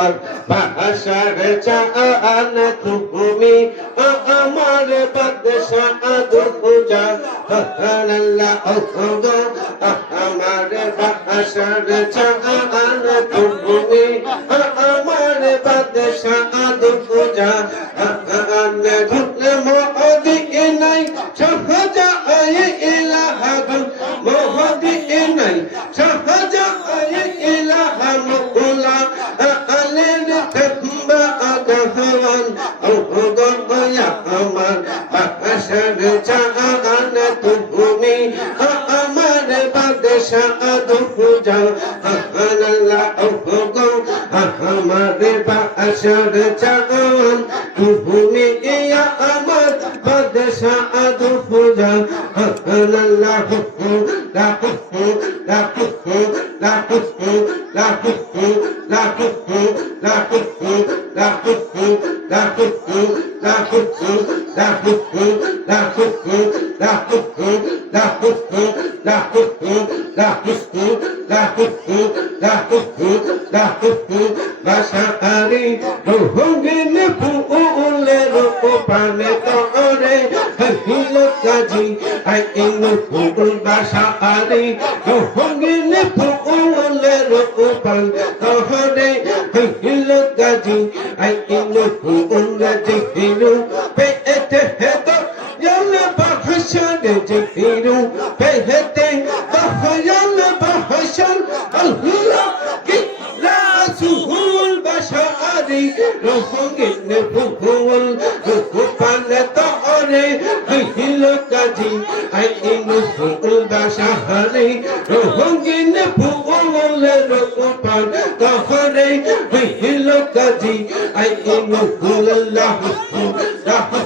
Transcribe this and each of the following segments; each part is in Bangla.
আমার বাসার চান তুমি আমার বাদশাহ দুজা আল্লাহ আমার বাসার চান তুমি আমার বাদশাহ দুজা নাই আমার বাসার চান তুমি আমার বাদশাহ দুজা আল্লাহ লা লা فإنه البشر يهجن فقول رؤوبا ظهري فهل قدي فإنه الجهل بأتهد يلا بحشر جهل بهت ظهر بحشر الله لا سهول البشر يهجن فقول رؤوبا ظهري بقول بقبل تاري هيل كجي اي انو سهول بشاري روحين بقول بقبل تاري هيل كجي اي انو قول الله لا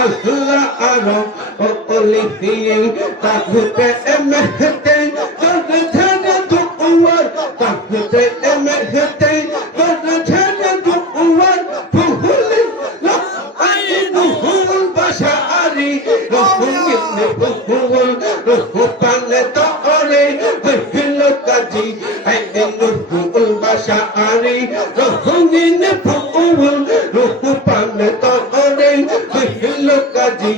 আল্লাহ ও অলিহি তাহুতে এমহতে ধন দুয়ার তাহুতে এমহতে ধন দুয়ার ফুহুলি লা আইনুহুল বাশারি রহুল ফুহুল রহু পালে তরে হিল কাজি আইনুহুল বাশারি রহুল ফুহুল রহু পালে তরে কাজি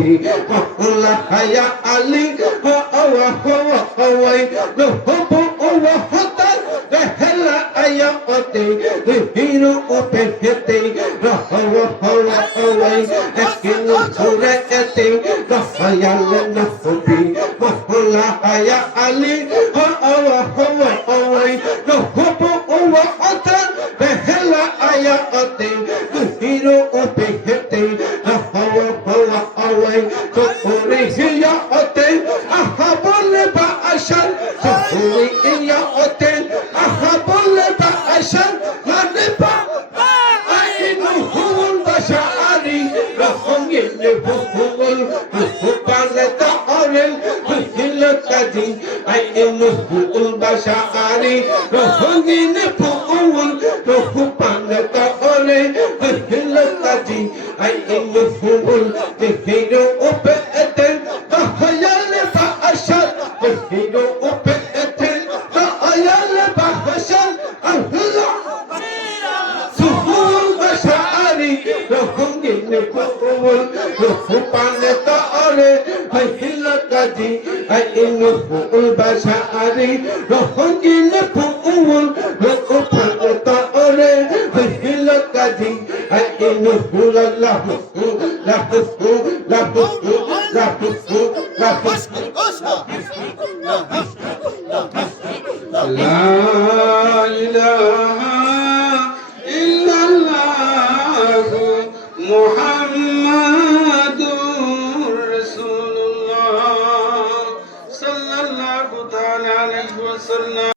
আইনুহুল আল্লাহ হায়া আলী হওয়া হওয়া হওয়াই নহব ওয়া হতা রহলা আয়া অতে হিরো ওপে হেতে রহওয়া হওয়া হওয়াই একিন সুরে এতে রহায়াল নহবি মহলা হায়া আলী হওয়া হওয়া হওয়াই নহব ওয়া হতা রহলা আয়া অতে তোরে ইয়া অতে আহা বলে বা আশার মানে বা আইনু হুল বাশারি রহঙ্গিল ফুল ফুপালে তারেল حل القدي أئن فؤل بشعري رحجين فؤول وقفل طأري حل القدي أئن فؤل لحفظ لحفظ لحفظ لحفظ لحفظ لا إله إلا الله محمد